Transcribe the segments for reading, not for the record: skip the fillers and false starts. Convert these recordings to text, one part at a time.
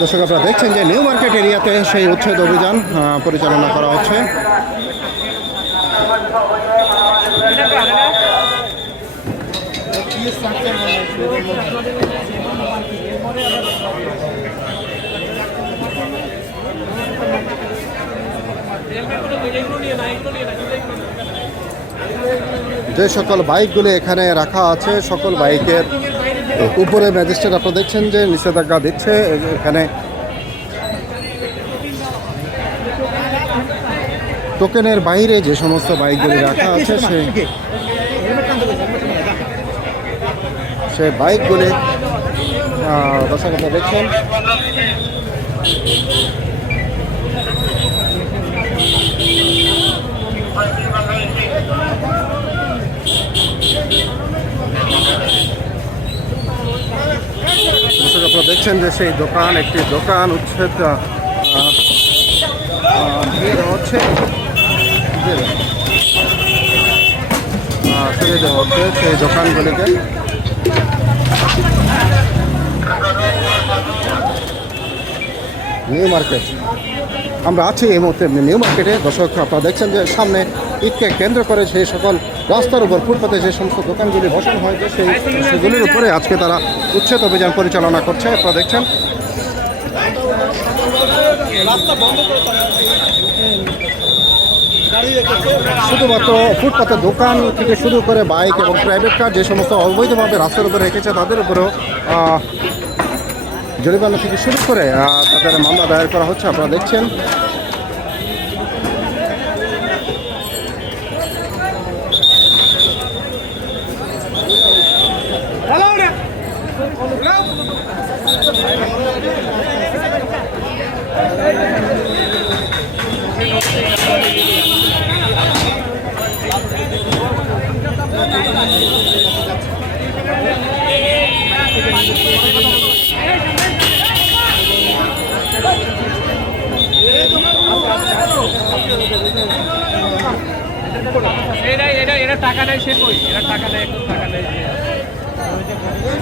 দর্শক আপনারা দেখছেন যে নিউ মার্কেট এরিয়াতে সেই উচ্ছেদ অভিযান পরিচালনা করা হচ্ছে। যে সকল বাইকগুলো এখানে রাখা আছে সকল বাইকের উপরে ম্যাজিস্ট্রেট আপনারা দেখছেন যে নিষেধাজ্ঞা দিচ্ছে। এখানে টোকেনের বাইরে যে সমস্ত বাইকগুলি রাখা আছে সে বাইকগুলি দর্শক আপনারা দেখছেন। আপনারা দেখছেন যে সেই দোকান একটি দোকান উচ্ছেদ হচ্ছে ছেড়ে দেওয়া হচ্ছে সেই দোকানগুলিকে। নিউ মার্কেট আমরা আছি এই মুহূর্তে নিউ মার্কেটে। দর্শক আপনারা দেখছেন যে সামনে ঈদকে কেন্দ্র করে সেই সকল রাস্তার উপর ফুটপাতে যে সমস্ত দোকানগুলি বসানো হয়েছে সেগুলির উপরে আজকে তারা উচ্ছেদ অভিযান পরিচালনা করছে। আপনারা দেখছেন শুধুমাত্র ফুটপাতের দোকান থেকে শুরু করে বাইক এবং প্রাইভেট কার যে সমস্ত অবৈধভাবে রাস্তার উপরে রেখেছে তাদের উপরেও জরিমানা থেকে শুরু করে তাদের মামলা দায়ের করা হচ্ছে। আপনারা দেখছেন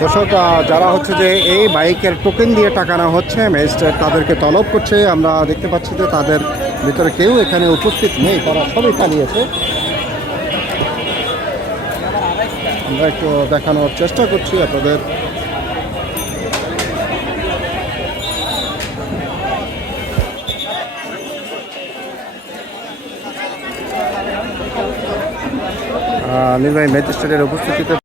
দর্শক যারা হচ্ছে যে এই বাইকের টোকেন দিয়ে টাকা নেওয়া হচ্ছে ম্যাজিস্ট্রেট তাদেরকে তলব করছে। আমরা দেখতে পাচ্ছি যে তাদের ভিতরে কেউ এখানে উপস্থিত নেই, তারা সবই পালিয়েছে। আমরা একটু দেখানোর চেষ্টা করছি আপনাদের। নির্বাহী ম্যাজিস্ট্রেটের উপস্থিতিতে